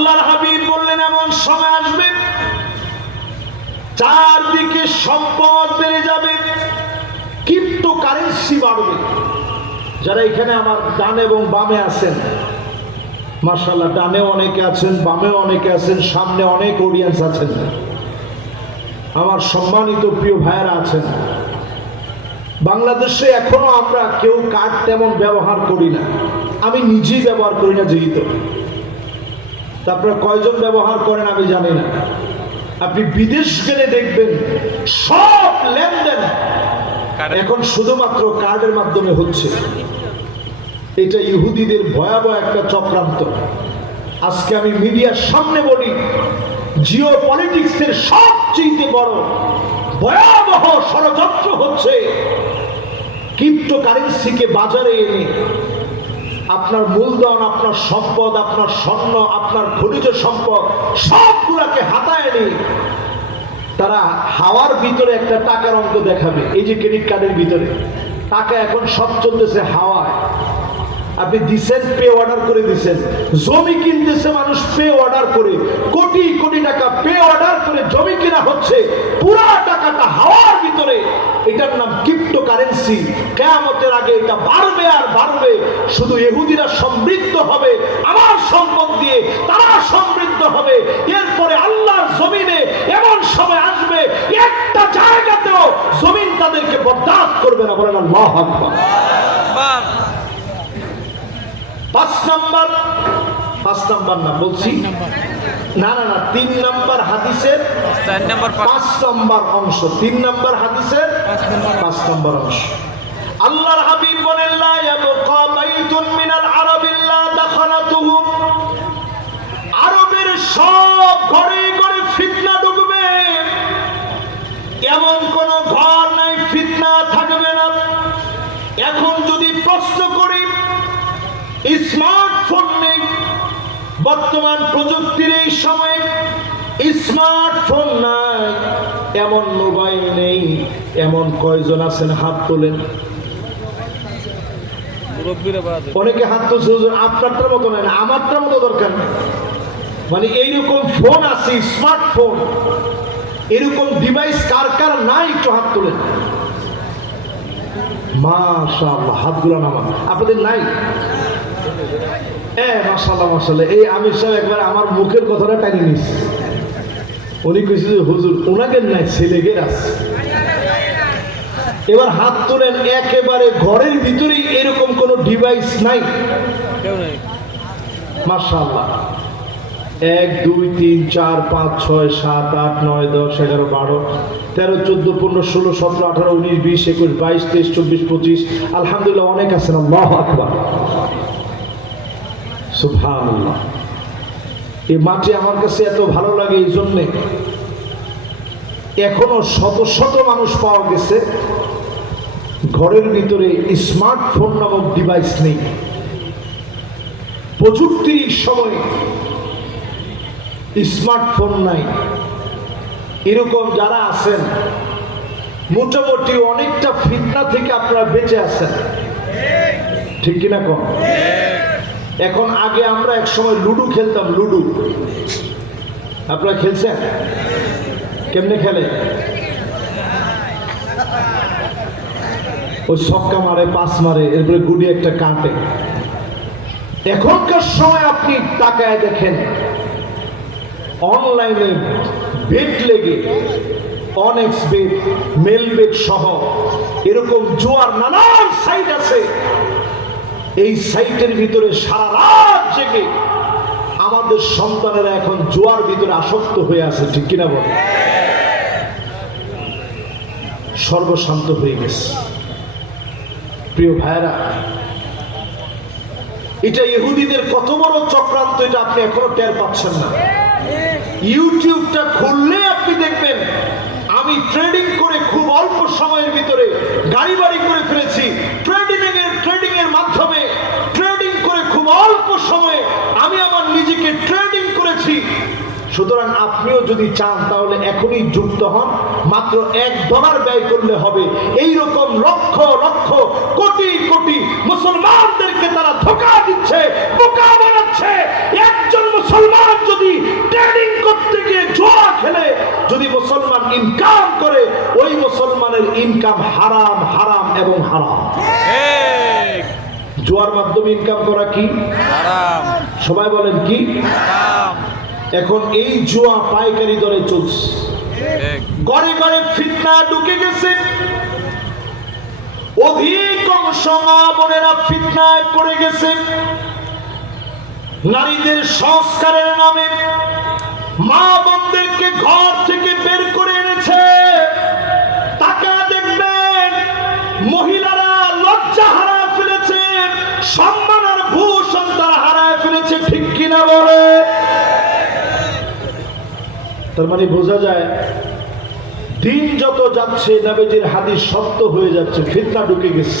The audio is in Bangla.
আল্লাহর হাবিব বললেন, এমন সময় আসবে, চারদিকে সম্পদ বেড়ে যাবে ক্রিপ্টো কারেন্সি বাড়বে। যারা এখানে আমার ডানে এবং বামে আছেন মার্শাল্লাহ ডানে অনেকে আছেন, বামেও অনেকে আছেন, সামনে অনেক অডিয়েন্স আছেন। আমার সম্মানিত প্রিয় ভাইয়েরা আছেন, বাংলাদেশে এখনও আমরা কেউ কার্ড তেমন ব্যবহার করি না। আমি নিজেই ব্যবহার করি না যেহেতু। তারপরে কয়জন ব্যবহার করেন আমি জানি না। আপনি বিদেশ গেলে দেখবেন সব লেনদেন এখন শুধুমাত্র কার্ডের মাধ্যমে হচ্ছে। এটা ইহুদিদের ভয়াবহ একটা চক্রান্ত। আজকে আমি মিডিয়ার সামনে বলি জিও পলিটিক্সের সবচেয়ে বড় ভয়াবহ ষড়যন্ত্র হচ্ছে ক্রিপ্টো কারেন্সিকে বাজারে এনে আপনার মূলধন, আপনার সম্পদ, আপনার স্বর্ণ, আপনার খনিজ সম্পদ, সবগুলাকে হাতায় এনে তারা হাওয়ার ভিতরে একটা টাকার অঙ্ক দেখাবে। এই যে ক্রেডিট কার্ডের ভিতরে। টাকা এখন সব চলতেছে হাওয়ায়। আপনি দিছেন পে অর্ডার করে দিছেন। জমি কিনতেছে মানুষ পে অর্ডার করে। কোটি কোটি টাকা পে অর্ডার করে জমি কেনা হচ্ছে। পুরা টাকাটা হাওয়ার ভিতরে। এটার নাম ক্রিপ্টো কারেন্সি কেয়ামতের আগে এটা বাড়বে আর বাড়বে। শুধু এহুদিরা সমৃদ্ধ হবে আমার সম্পদ দিয়ে তারা সমৃদ্ধ হবে। এরপরে আল্লাহর জমিনে এমন সময় আসবে একটা জায়গাতেও জমিন তাদেরকে বরদাস্ত করবে না বলেন আল্লাহ পাঁচ নাম্বার পাঁচ নাম্বার না বলছি? না না না তিন নাম্বার হাদিসের চার নম্বর পাঁচ। পাঁচ নম্বর অংশ তিন নম্বর হাদিসের পাঁচ নম্বর অংশ। সব ঘরে ঘরে ফিতনা ঢুকবে। এমন কোন ঘর নাই ফিতনা থাকবে না। এখন যদি প্রশ্ন করি স্মার্টফোন নেই। বর্তমান প্রযুক্তির এই সময়ে স্মার্টফোন নাই এমন মোবাইল নেই এমন কয়জন আছেন হাত তোলেন? অনেকে হাত হুজুর, আপনারটার মতো নেই না আমারটার মতো দরকার নেই। মানে এইরকম ফোন আছে স্মার্টফোন এরকম ডিভাইস কার কার নাই একটু হাত তোলেন। মাশাআল্লাহ হাতগুলো নামা আপনাদের নাই? হ্যাঁ মাশাআল্লাহ মাশাআল্লাহ এই আমির সাহেব একবার আমার মুখের কথাটা টানি নিচ্ছে উনি কইছে যে হুজুর ওনাকে নাই ছেলেগের আছে এবার হাত তোলেন একেবারে ঘরের ভিতরেই এরকম কোনো ডিভাইস নাই। মাশাআল্লাহ। এক, দুই, তিন, চার, পাঁচ, ছয়, সাত, আট, নয়, দশ, এগারো, বারো, তেরো, চোদ্দ, পনেরো, ষোলো, সতেরো, আঠারো, উনিশ, বিশ, একুশ, বাইশ, তেইশ, চব্বিশ, পঁচিশ, আলহামদুলিল্লাহ অনেক আছেন এই মাটি আমার কাছে এত ভালো লাগে এই জন্যে। এখনও শত শত মানুষ পাওয়া গেছে। ঘরের ভিতরে স্মার্টফোন নামক ডিভাইস নেই। প্রযুক্তির সময় স্মার্টফোন নাই। এরকম যারা আছেন, মোটামুটি অনেকটা ফিতনা থেকে আপনারা বেঁচে আছেন। ঠিক কিনা কম এখন আগে আমরা এক সময় লুডু খেলতাম, লুডু। আপনারা খেলছেন? কেমনে খেলে? ওই ছক্কা মারে পাঁচ মারে, এরপরে গুডি একটা কাটে। এখনকার সময় আপনি তাকায় দেখেন অনলাইনে বেট লেগে অনেক্স বেট মেল বেট সহ এরকম জোয়ার নানান সাইট আছে। এই সাইটের ভিতরে সারা রাত জেগে আমাদের সন্তানেরা এখন জোয়ার ভিতরে আসক্ত হয়ে আছে, ঠিক কিনা বলে? সর্বশান্ত হয়ে গেছে। প্রিয় ভাইরা এটা ইহুদিদের কত বড় চক্রান্ত, এটা আপনি এখনও টের পাচ্ছেন না। ইউটিউবটা খুললে আপনি দেখবেন, আমি ট্রেডিং করে খুব অল্প সময়ের ভিতরে গাড়ি বাড়ি করে ফেলেছি। ট্রেডিং এর ট্রেডিং এর মাধ্যমে ট্রেডিং করে খুব অল্প সময়ে আমি আমার নিজেকে ট্রেডিং করেছি। সুতরাং আপনিও যদি চান তাহলে এখনই যুক্ত হন, মাত্র এক ডলার ব্যয় করলে হবে। এই রকম লক্ষ লক্ষ, কোটি কোটি মুসলমানদেরকে তারা ধোকা দিচ্ছে, বোকা বানাচ্ছে। একজন মুসলমান ইনকাম হারাম হারাম এবং হারাম জুয়ার মাধ্যমে ইনকাম করা কি? হারাম। সবাই বলেন কি? হারাম। এখন এই জুয়া পাইকারি দরে চলছে। ঘরে ঘরে ফিতনা ঢুকে গেছে। অধিকাংশ মা বোনেরা ফিতনায় পড়ে গেছে। নারীদের সংস্কারের নামে মা বোনদেরকে ঘর থেকে বলে। তার মানে বোঝা যায়, দিন যত যাচ্ছে, নাবেজির হাদিস সত্য হয়ে যাচ্ছে, ফিতনা ঢুকে গেছে।